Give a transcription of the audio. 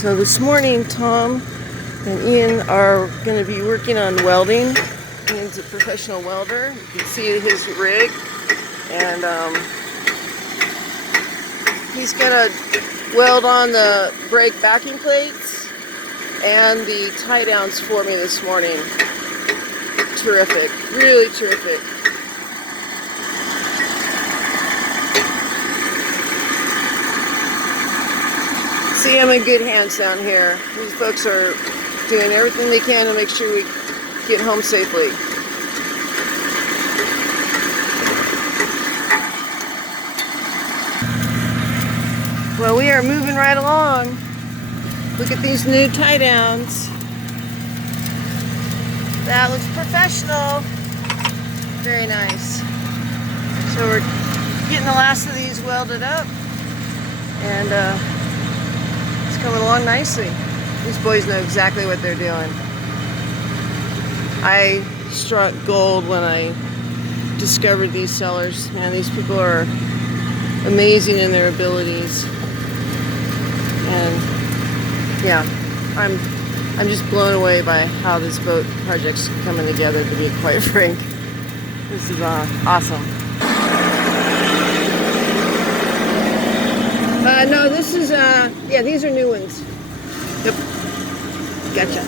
So this morning, Tom and Ian are going to be working on welding. Ian's a professional welder. You can see his rig, and he's going to weld on the brake backing plates and the tie downs for me this morning. Terrific, really terrific. See, I'm in good hands down here. These folks are doing everything they can to make sure we get home safely. Well, we are moving right along. Look at these new tie downs. That looks professional. Very nice. So we're getting the last of these welded up, and coming along nicely. These boys know exactly what they're doing. I struck gold when I discovered these sellers. Man, these people are amazing in their abilities. And yeah, I'm just blown away by how this boat project's coming together, to be quite frank. This is awesome. No, this is, yeah, these are new ones. Yep. Gotcha.